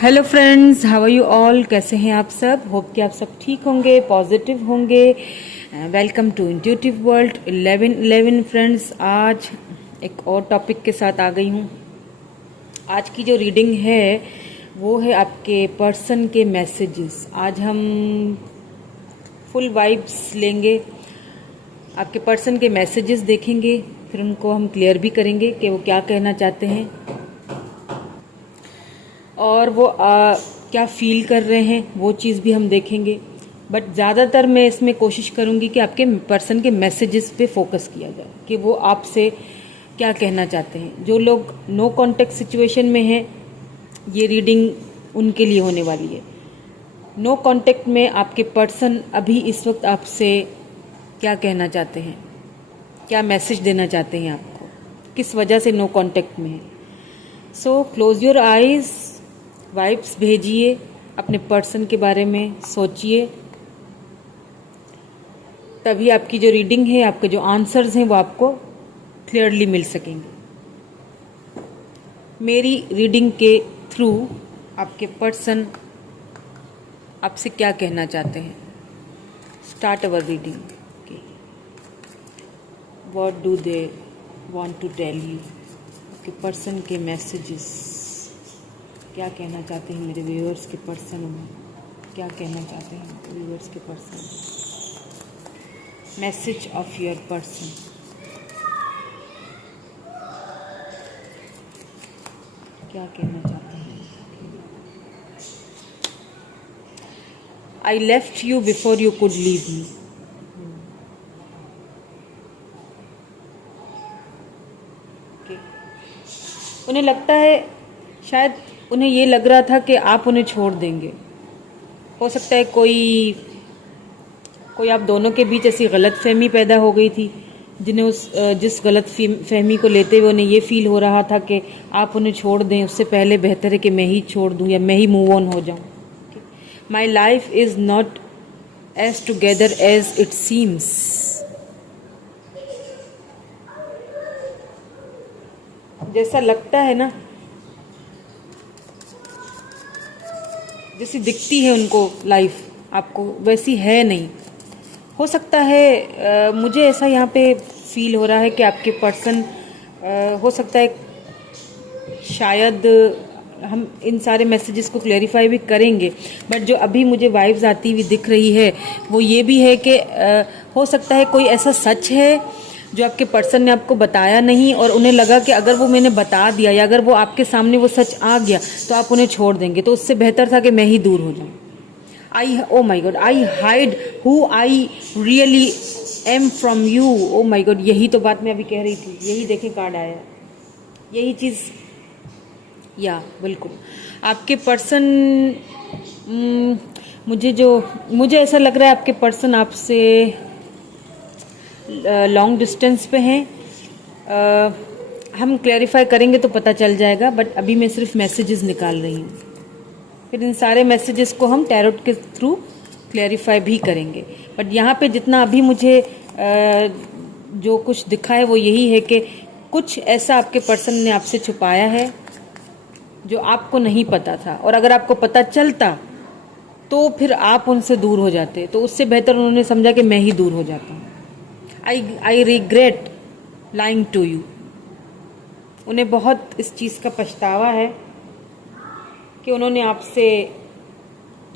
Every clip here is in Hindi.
Hello friends, how are you all. कैसे हैं आप सब। होप कि आप सब ठीक होंगे, पॉजिटिव होंगे। Welcome to intuitive world 1111 friends. आज एक और टॉपिक के साथ आ गई हूँ। आज की जो रीडिंग है वो है आपके पर्सन के मैसेजेस। आज हम फुल वाइब्स लेंगे, आपके पर्सन के मैसेजेस देखेंगे, फिर उनको हम क्लियर भी करेंगे कि वो क्या कहना चाहते हैं और वो क्या फील कर रहे हैं, वो चीज़ भी हम देखेंगे। बट ज़्यादातर मैं इसमें कोशिश करूँगी कि आपके पर्सन के मैसेजेस पे फोकस किया जाए कि वो आपसे क्या कहना चाहते हैं। जो लोग नो कॉन्टेक्ट सिचुएशन में हैं, ये रीडिंग उनके लिए होने वाली है। नो कॉन्टेक्ट में आपके पर्सन अभी इस वक्त आपसे क्या कहना चाहते हैं, क्या मैसेज देना चाहते हैं आपको, किस वजह से नो कॉन्टेक्ट में है। So close your eyes, vibes भेजिए, अपने पर्सन के बारे में सोचिए, तभी आपकी जो रीडिंग है, आपके जो आंसर्स हैं वो आपको क्लियरली मिल सकेंगे। मेरी रीडिंग के थ्रू आपके पर्सन आपसे क्या कहना चाहते हैं। Start our reading. What do they want to tell you. आपके पर्सन के मैसेजेस क्या कहना चाहते हैं मेरे व्यूअर्स के पर्सन में, क्या कहना चाहते हैं व्यूअर्स के person. Message of your person. क्या कहना चाहते हैं। I left you before you could leave me. उन्हें लगता है, शायद उन्हें ये लग रहा था कि आप उन्हें छोड़ देंगे। हो सकता है कोई आप दोनों के बीच ऐसी गलत फहमी पैदा हो गई थी, जिस गलत फहमी को लेते हुए उन्हें ये फील हो रहा था कि आप उन्हें छोड़ दें, उससे पहले बेहतर है कि मैं ही छोड़ दूं या मैं ही मूव ऑन हो जाऊं। My life is not as together as it seems. जैसा लगता है ना, जैसी दिखती है उनको लाइफ, आपको वैसी है नहीं। हो सकता है मुझे ऐसा यहाँ पे फील हो रहा है कि आपके पर्सन हो सकता है, शायद हम इन सारे मैसेजेस को क्लेरिफाई भी करेंगे, बट जो अभी मुझे वाइब्स आती हुई दिख रही है वो ये भी है कि हो सकता है कोई ऐसा सच है जो आपके पर्सन ने आपको बताया नहीं, और उन्हें लगा कि अगर वो मैंने बता दिया या अगर वो आपके सामने वो सच आ गया तो आप उन्हें छोड़ देंगे, तो उससे बेहतर था कि मैं ही दूर हो जाऊं। Oh my God, I hide who I really am from you. Oh my God, यही तो बात मैं अभी कह रही थी। यही देखें कार्ड आया, यही चीज़। या बिल्कुल आपके पर्सन, मुझे ऐसा लग रहा है आपके पर्सन आपसे लॉन्ग डिस्टेंस पे हैं। हम क्लैरिफाई करेंगे तो पता चल जाएगा, बट अभी मैं सिर्फ मैसेजेस निकाल रही हूँ। फिर इन सारे मैसेजेस को हम टैरोट के थ्रू क्लैरिफाई भी करेंगे। बट यहाँ पे जितना अभी मुझे जो कुछ दिखा है वो यही है कि कुछ ऐसा आपके पर्सन ने आपसे छुपाया है जो आपको नहीं पता था, और अगर आपको पता चलता तो फिर आप उनसे दूर हो जाते, तो उससे बेहतर उन्होंने समझा कि मैं ही दूर हो जाता हूँ। I regret lying to you. उन्हें बहुत इस चीज़ का पछतावा है कि उन्होंने आपसे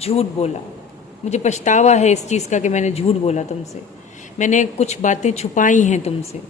झूठ बोला। मुझे पछतावा है इस चीज़ का कि मैंने झूठ बोला तुमसे, मैंने कुछ बातें छुपाई हैं तुमसे।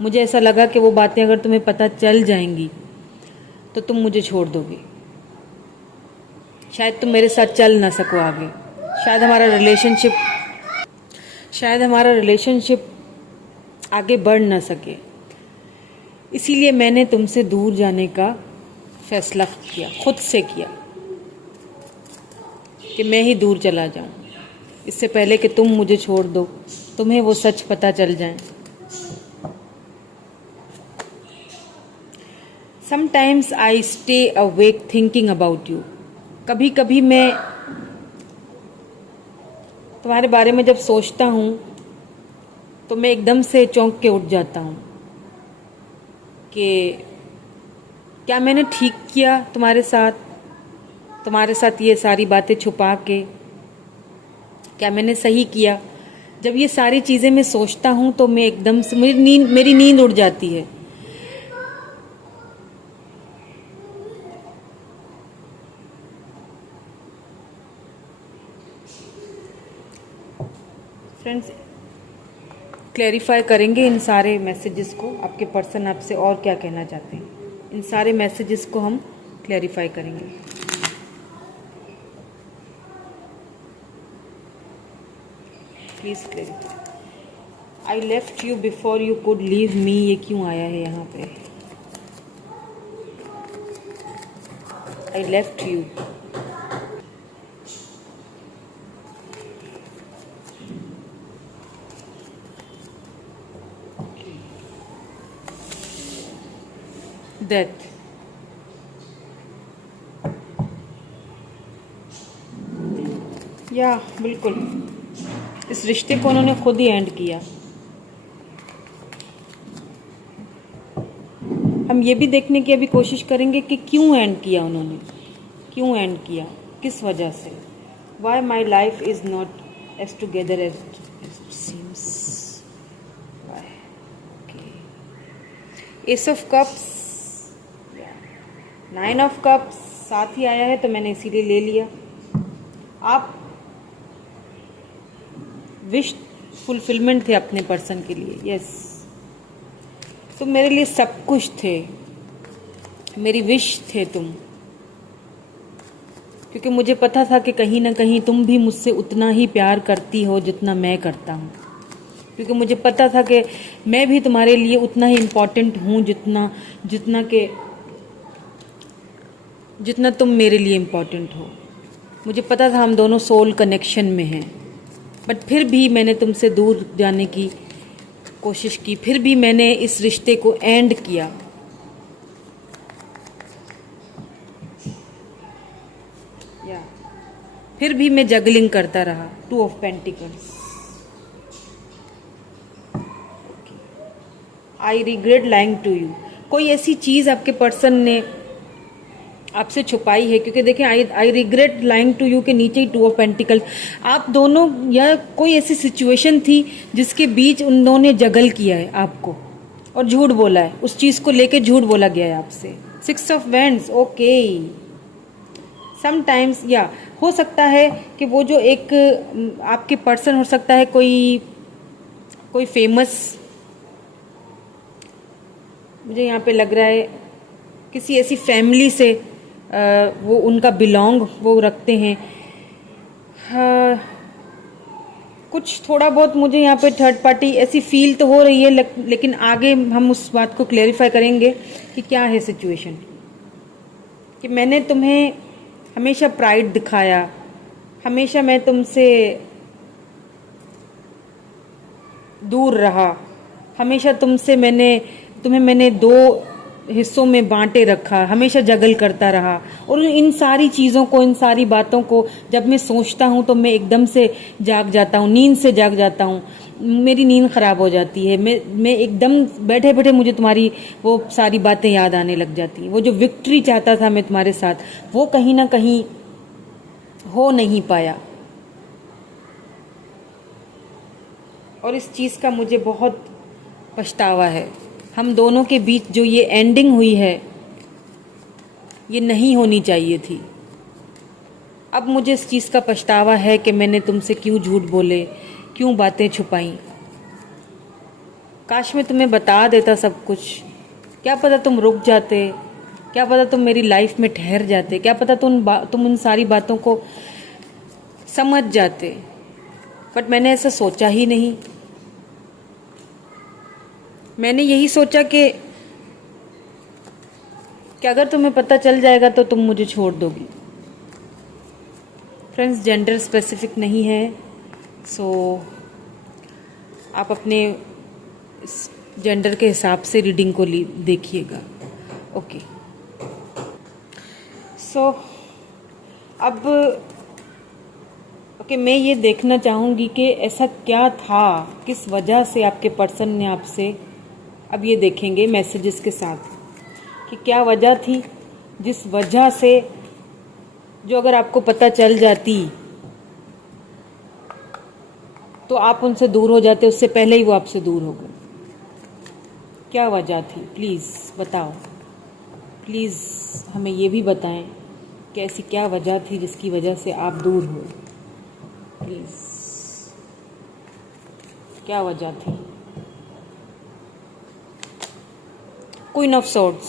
मुझे ऐसा लगा कि वो बातें अगर तुम्हें पता चल जाएंगी तो तुम मुझे छोड़ दोगे, शायद तुम मेरे साथ चल ना सको आगे, शायद हमारा रिलेशनशिप आगे बढ़ ना सके। इसीलिए मैंने तुमसे दूर जाने का फैसला किया, खुद से किया, कि मैं ही दूर चला जाऊं, इससे पहले कि तुम मुझे छोड़ दो, तुम्हें वो सच पता चल जाए। Sometimes I stay awake thinking about you. कभी कभी मैं तुम्हारे बारे में जब सोचता हूँ तो मैं एकदम से चौंक के उठ जाता हूँ कि क्या मैंने ठीक किया तुम्हारे साथ, तुम्हारे साथ ये सारी बातें छुपा के? क्या मैंने सही किया? जब ये सारी चीज़ें मैं सोचता हूँ तो मैं एकदम से मेरी नींद उड़ जाती है। फ्रेंड्स, क्लैरिफाई करेंगे इन सारे मैसेजेस को। आपके पर्सन आपसे और क्या कहना चाहते हैं, इन सारे मैसेजेस को हम क्लैरिफाई करेंगे। Please clarify. I left you before you could leave me, ये क्यों आया है यहाँ पे? I left you. डेथ। या बिल्कुल, इस रिश्ते को उन्होंने खुद ही एंड किया। हम ये भी देखने की अभी कोशिश करेंगे कि क्यों एंड किया उन्होंने, क्यों एंड किया, किस वजह से। Why my life is not as together as it seems. Ace of cups, 9 of cups साथ ही आया है तो मैंने इसीलिए ले लिया। आप विश फुलफिलमेंट थे अपने पर्सन के लिए। यस, तुम मेरे लिए सब कुछ थे, मेरी विश थे तुम, क्योंकि मुझे पता था कि कहीं ना कहीं तुम भी मुझसे उतना ही प्यार करती हो जितना मैं करता हूँ, क्योंकि मुझे पता था कि मैं भी तुम्हारे लिए उतना ही इम्पोर्टेंट हूँ जितना तुम मेरे लिए इम्पोर्टेंट हो। मुझे पता था हम दोनों सोल कनेक्शन में हैं, बट फिर भी मैंने तुमसे दूर जाने की कोशिश की, फिर भी मैंने इस रिश्ते को एंड किया। फिर भी मैं जगलिंग करता रहा। 2 of pentacles. I regret lying to you. कोई ऐसी चीज़ आपके पर्सन ने आपसे छुपाई है, क्योंकि देखें I regret lying to you के नीचे ही 2 ऑफ पेंटिकल। आप दोनों या कोई ऐसी सिचुएशन थी जिसके बीच उन दोनों ने जगल किया है आपको और झूठ बोला है, उस चीज़ को लेके झूठ बोला गया है आपसे। 6 ऑफ वैंड्स। ओके, समटाइम्स या हो सकता है कि वो जो एक आपके पर्सन हो सकता है कोई फेमस, मुझे यहाँ पे लग रहा है किसी ऐसी फैमिली से वो उनका बिलोंग वो रखते हैं। कुछ थोड़ा बहुत मुझे यहाँ पे थर्ड पार्टी ऐसी फील तो हो रही है, लेकिन आगे हम उस बात को क्लेरिफाई करेंगे कि क्या है सिचुएशन। कि मैंने तुम्हें हमेशा प्राइड दिखाया, हमेशा मैं तुमसे दूर रहा, हमेशा तुम्हें मैंने 2 हिस्सों में बांटे रखा, हमेशा जगल करता रहा। और इन सारी चीज़ों को, इन सारी बातों को जब मैं सोचता हूँ तो मैं एकदम से जाग जाता हूँ, नींद से जाग जाता हूँ, मेरी नींद ख़राब हो जाती है। मैं एकदम बैठे बैठे मुझे तुम्हारी वो सारी बातें याद आने लग जाती हैं। वो जो विक्ट्री चाहता था मैं तुम्हारे साथ, वो कहीं ना कहीं हो नहीं पाया, और इस चीज़ का मुझे बहुत पछतावा है। हम दोनों के बीच जो ये एंडिंग हुई है, ये नहीं होनी चाहिए थी। अब मुझे इस चीज़ का पछतावा है कि मैंने तुमसे क्यों झूठ बोले, क्यों बातें छुपाई। काश मैं तुम्हें बता देता सब कुछ, क्या पता तुम रुक जाते, क्या पता तुम मेरी लाइफ में ठहर जाते, क्या पता तुम उन सारी बातों को समझ जाते। बट मैंने ऐसा सोचा ही नहीं। मैंने यही सोचा कि अगर तुम्हें पता चल जाएगा तो तुम मुझे छोड़ दोगी। फ्रेंड्स, जेंडर स्पेसिफिक नहीं है, सो आप अपने जेंडर के हिसाब से रीडिंग को देखिएगा। ओके, सो अब मैं ये देखना चाहूँगी कि ऐसा क्या था, किस वजह से आपके पर्सन ने आपसे, अब ये देखेंगे मैसेजेस के साथ कि क्या वजह थी जिस वजह से जो अगर आपको पता चल जाती तो आप उनसे दूर हो जाते, उससे पहले ही वो आपसे दूर हो गए। क्या वजह थी? प्लीज़ बताओ, प्लीज़ हमें ये भी बताएं कि ऐसी क्या वजह थी जिसकी वजह से आप दूर हुए। प्लीज़ क्या वजह थी? Queen of swords,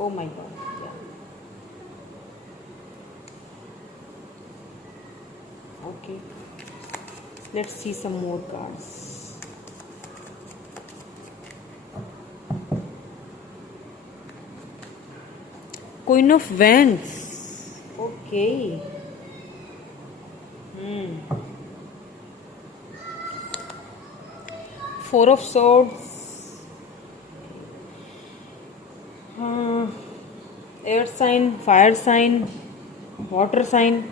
oh my God. Okay, let's see some more cards. Queen of Wands. Okay. Four of Swords. Air sign, fire sign, water sign.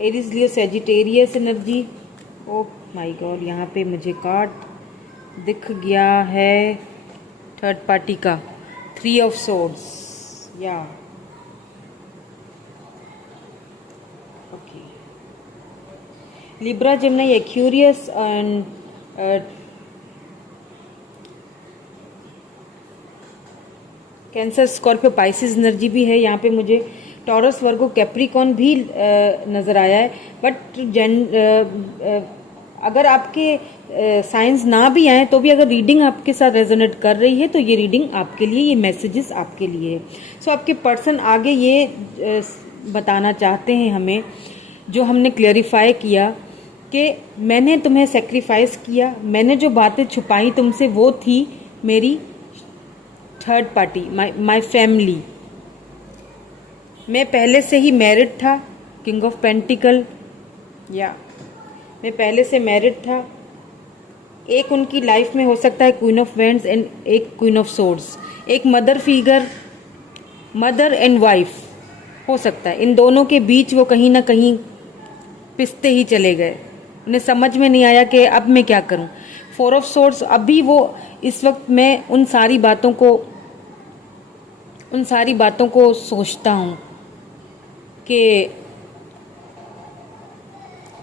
Aries Leo Sagittarius energy. Oh my God, यहाँ पे मुझे कार्ड दिख गया है थर्ड पार्टी का, 3 ऑफ सोर्ड्स। या okay, Libra, Gemini, Aquarius and cancer, Scorpio, Pisces energy भी है यहाँ पे। मुझे टॉरस, वर्गो, कैप्रिकॉन भी नज़र आया है। बट अगर आपके साइंस ना भी आए तो भी अगर रीडिंग आपके साथ रेजोनेट कर रही है तो ये रीडिंग आपके लिए, ये मैसेजेस आपके लिए है। सो आपके पर्सन आगे ये बताना चाहते हैं हमें, जो हमने क्लेरिफाई किया कि मैंने तुम्हें सेक्रीफाइस किया, मैंने जो बातें छुपाई तुमसे वो थी मेरी थर्ड पार्टी, माय फैमिली। मैं पहले से ही मैरिड था, किंग ऑफ पेंटिकल, या मैं पहले से मैरिड था। एक उनकी लाइफ में हो सकता है क्वीन ऑफ वैंड्स एंड एक क्वीन ऑफ सोर्ड्स। एक mother figure, mother and wife हो सकता है। इन दोनों के बीच वो कहीं ना कहीं पिसते ही चले गए, उन्हें समझ में नहीं आया कि अब मैं क्या करूं। 4 ऑफ सोर्ड्स, अभी वो इस वक्त मैं उन सारी बातों को सोचता हूं कि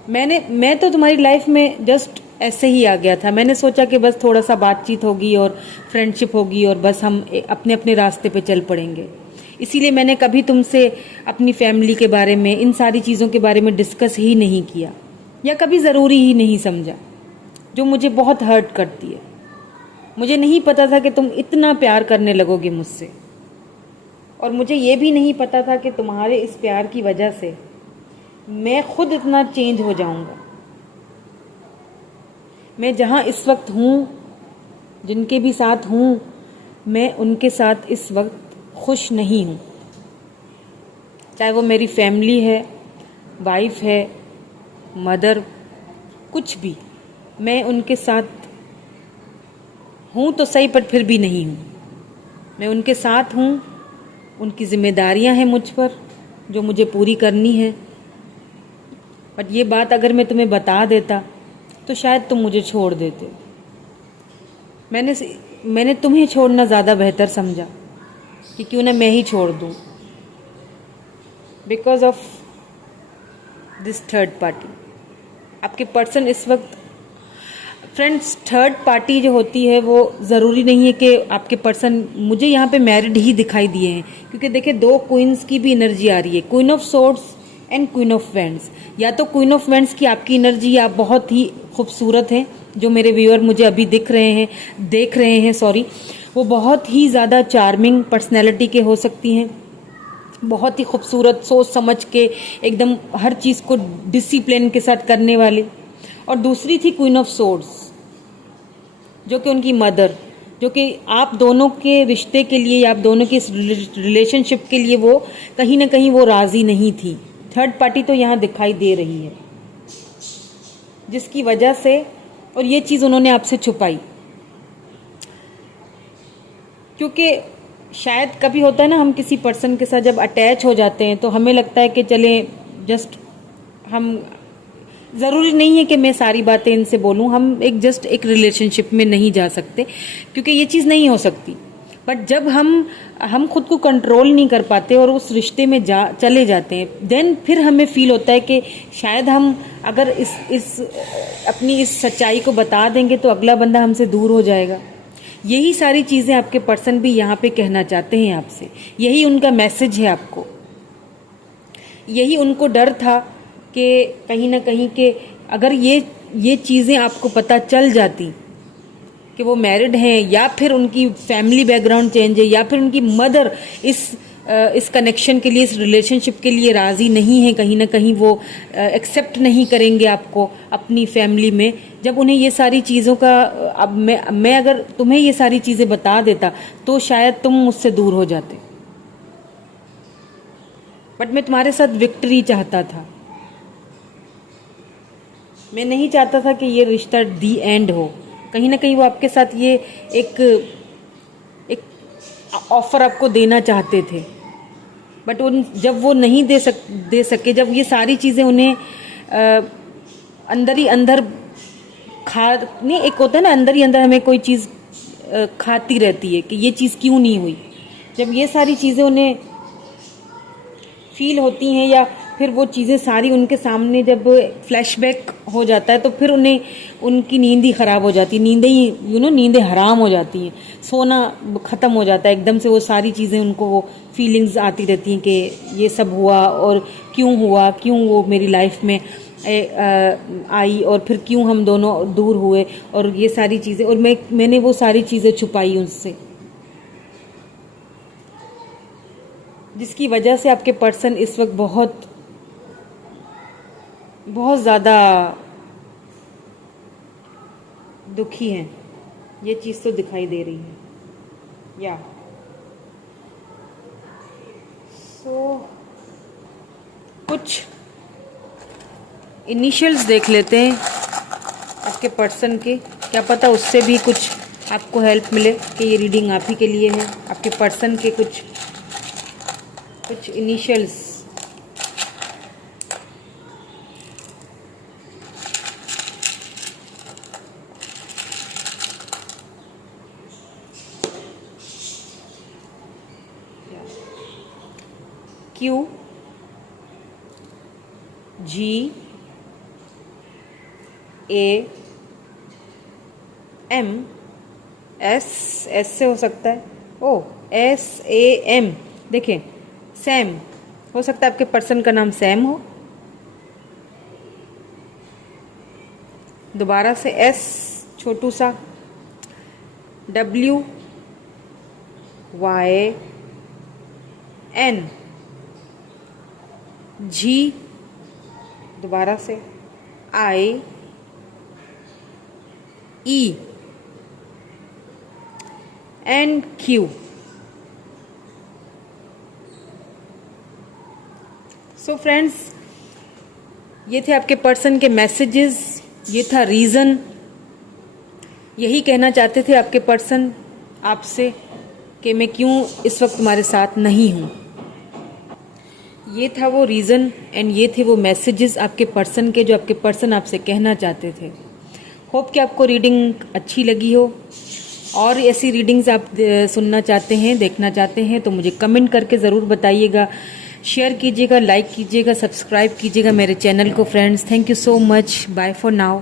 मैं तो तुम्हारी लाइफ में जस्ट ऐसे ही आ गया था। मैंने सोचा कि बस थोड़ा सा बातचीत होगी और फ्रेंडशिप होगी और बस हम अपने अपने रास्ते पे चल पड़ेंगे। इसीलिए मैंने कभी तुमसे अपनी फैमिली के बारे में, इन सारी चीज़ों के बारे में डिस्कस ही नहीं किया, या कभी ज़रूरी ही नहीं समझा, जो मुझे बहुत हर्ट करती है। मुझे नहीं पता था कि तुम इतना प्यार करने लगोगे मुझसे, और मुझे ये भी नहीं पता था कि तुम्हारे इस प्यार की वजह से मैं खुद इतना चेंज हो जाऊंगा। मैं जहाँ इस वक्त हूँ, जिनके भी साथ हूँ, मैं उनके साथ इस वक्त खुश नहीं हूँ। चाहे वो मेरी फैमिली है, वाइफ है, मदर, कुछ भी, मैं उनके साथ हूँ तो सही, पर फिर भी नहीं हूँ। मैं उनके साथ हूँ, उनकी जिम्मेदारियाँ हैं मुझ पर जो मुझे पूरी करनी है। बट ये बात अगर मैं तुम्हें बता देता तो शायद तुम मुझे छोड़ देते। मैंने तुम्हें छोड़ना ज़्यादा बेहतर समझा कि क्यों ना मैं ही छोड़ दूँ, because of this third party. आपके पर्सन इस वक्त, फ्रेंड्स, थर्ड पार्टी जो होती है वो ज़रूरी नहीं है कि आपके पर्सन, मुझे यहाँ पे मैरिड ही दिखाई दिए हैं, क्योंकि देखिए 2 क्वींस की भी एनर्जी आ रही है, queen of swords and queen of wands. या तो क्वीन ऑफ वैंड्स की आपकी एनर्जी, आप बहुत ही खूबसूरत हैं, जो मेरे व्यूअर मुझे अभी देख रहे हैं, सॉरी, वो बहुत ही ज़्यादा चार्मिंग पर्सनैलिटी के हो सकती हैं, बहुत ही खूबसूरत, सोच समझ के एकदम हर चीज़ को डिसिप्लिन के साथ करने वाले। और दूसरी थी क्वीन ऑफ सोर्ड्स, जो कि उनकी मदर, जो कि आप दोनों के रिश्ते के लिए, आप दोनों के रिलेशनशिप के लिए वो कहीं ना कहीं वो राज़ी नहीं थी। थर्ड पार्टी तो यहाँ दिखाई दे रही है, जिसकी वजह से, और ये चीज़ उन्होंने आपसे छुपाई, क्योंकि शायद कभी होता है ना, हम किसी पर्सन के साथ जब अटैच हो जाते हैं तो हमें लगता है कि चले जस्ट, हम, ज़रूरी नहीं है कि मैं सारी बातें इनसे बोलूं, हम एक रिलेशनशिप में नहीं जा सकते, क्योंकि ये चीज़ नहीं हो सकती। बट जब हम खुद को कंट्रोल नहीं कर पाते और उस रिश्ते में चले जाते हैं, देन फिर हमें फील होता है कि शायद हम अगर इस अपनी इस सच्चाई को बता देंगे तो अगला बंदा हमसे दूर हो जाएगा। यही सारी चीज़ें आपके पर्सन भी यहाँ पे कहना चाहते हैं आपसे, यही उनका मैसेज है आपको। यही उनको डर था कि कहीं ना कहीं के अगर ये चीज़ें आपको पता चल जाती कि वो मैरिड हैं या फिर उनकी फैमिली बैकग्राउंड चेंज है या फिर उनकी मदर इस कनेक्शन के लिए, इस रिलेशनशिप के लिए राज़ी नहीं है, कहीं ना कहीं वो एक्सेप्ट नहीं करेंगे आपको अपनी फैमिली में। जब उन्हें ये सारी चीज़ों का अब मैं अगर तुम्हें ये सारी चीज़ें बता देता तो शायद तुम मुझसे दूर हो जाते, बट मैं तुम्हारे साथ विक्ट्री चाहता था। मैं नहीं चाहता था कि ये रिश्ता दी एंड हो। कहीं ना कहीं वो आपके साथ ये एक ऑफर आपको देना चाहते थे, बट जब वो नहीं दे सके, जब ये सारी चीज़ें उन्हें अंदर ही अंदर नहीं, एक होता है ना अंदर ही अंदर हमें कोई चीज़ खाती रहती है कि ये चीज़ क्यों नहीं हुई। जब ये सारी चीज़ें उन्हें फील होती हैं या फिर वो चीज़ें सारी उनके सामने जब फ्लैशबैक हो जाता है तो फिर उनकी नींद ही ख़राब हो जाती है, नींदें हराम हो जाती हैं, सोना ख़त्म हो जाता है एकदम से। वो सारी चीज़ें उनको वो फीलिंग्स आती रहती हैं कि ये सब हुआ और क्यों हुआ, क्यों वो मेरी लाइफ में आई और फिर क्यों हम दोनों दूर हुए, और ये सारी चीज़ें। और मैंने वो सारी चीज़ें छुपाई उनसे, जिसकी वजह से आपके पर्सन इस वक्त बहुत ज़्यादा दुखी हैं। ये चीज़ तो दिखाई दे रही है या कुछ इनिशियल्स देख लेते हैं आपके पर्सन के, क्या पता उससे भी कुछ आपको हेल्प मिले कि ये रीडिंग आप ही के लिए है। आपके पर्सन के कुछ initials. Q G A M S से हो सकता है, ओ SAM। देखें, सैम हो सकता है, आपके पर्सन का नाम सैम हो। दोबारा से S छोटू सा, WYN, G दोबारा से I, E and Q। So friends, ये थे आपके पर्सन के मैसेजेस, ये था रीज़न। यही कहना चाहते थे आपके पर्सन आपसे कि मैं क्यों इस वक्त तुम्हारे साथ नहीं हूँ। ये था वो रीज़न एंड ये थे वो मैसेजेस आपके पर्सन के, जो आपके पर्सन आपसे कहना चाहते थे। होप कि आपको रीडिंग अच्छी लगी हो, और ऐसी रीडिंग्स आप सुनना चाहते हैं, देखना चाहते हैं तो मुझे कमेंट करके ज़रूर बताइएगा। शेयर कीजिएगा, लाइक कीजिएगा, सब्सक्राइब कीजिएगा मेरे चैनल को friends. Thank you so much, bye for now.